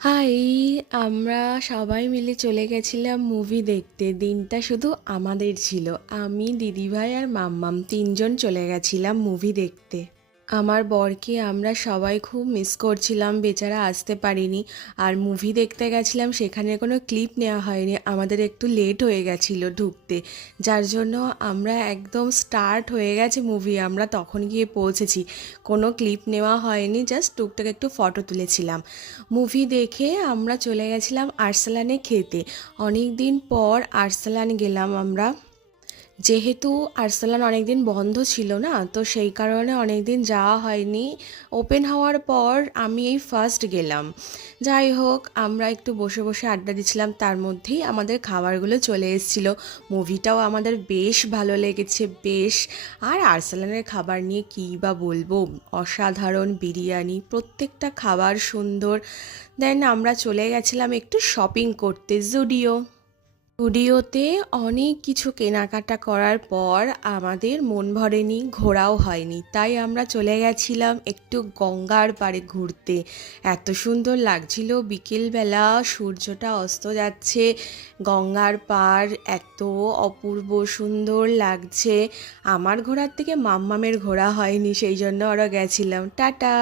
High! আমরা সবাই মিলে চলে গেছিলাম মুভি দেখতে। দিনটা শুধু আমাদের ছিল। আমি, দিদিভাই আর মাম্মাম ৩ জন চলে গেছিলাম মুভি দেখতে। আমার বরকে আমরা সবাই খুব মিস করছিলাম, বেচারা আসতে পারেনি। আর মুভি দেখতে গেছিলাম, সেখানে কোনো ক্লিপ নেওয়া হয়নি, আমাদের একটু লেট হয়ে গেছিলো ঢুকতে। যার জন্য আমরা একদম স্টার্ট হয়ে গেছে মুভি, আমরা তখন গিয়ে পৌঁছেছি। কোনো ক্লিপ নেওয়া হয়নি, জাস্ট টুকটাক একটু ফটো তুলেছিলাম। মুভি দেখে আমরা চলে গেছিলাম আরসালানে খেতে। অনেক দিন পর আরসালান গেলাম আমরা। যেহেতু আরসালান অনেক দিন বন্ধ ছিল না, তো সেই কারণে অনেক দিন যাওয়া হয়নি। ওপেন হওয়ার পর আমি এই ফার্স্ট গেলাম। যাই হোক, আমরা একটু বসে বসে আড্ডা দিচ্ছিলাম, তার মধ্যেই আমাদের খাবারগুলো চলে এসেছিল। মুভিটাও আমাদের বেশ ভালো লেগেছে, বেশ। আর আরসালানের খাবার নিয়ে কী বা বলবো, অসাধারণ বিরিয়ানি, প্রত্যেকটা খাবার সুন্দর। দেন আমরা চলে গেছিলাম একটু শপিং করতে জুডিওতে। অনেক কিছু কেনাকাটা করার পর আমাদের মন ভরেনি, ঘোরাও হয়নি, তাই আমরা চলে গেছিলাম একটু গঙ্গার পাড়ে ঘুরতে। এত সুন্দর লাগছিল বিকেলবেলা, সূর্যটা অস্ত যাচ্ছে, গঙ্গার পাড় এত অপূর্ব সুন্দর লাগছে। আমার ঘোরার থেকে মাম্মামের ঘোরা হয়নি, সেই জন্য ওরা গেছিলাম। টাটা।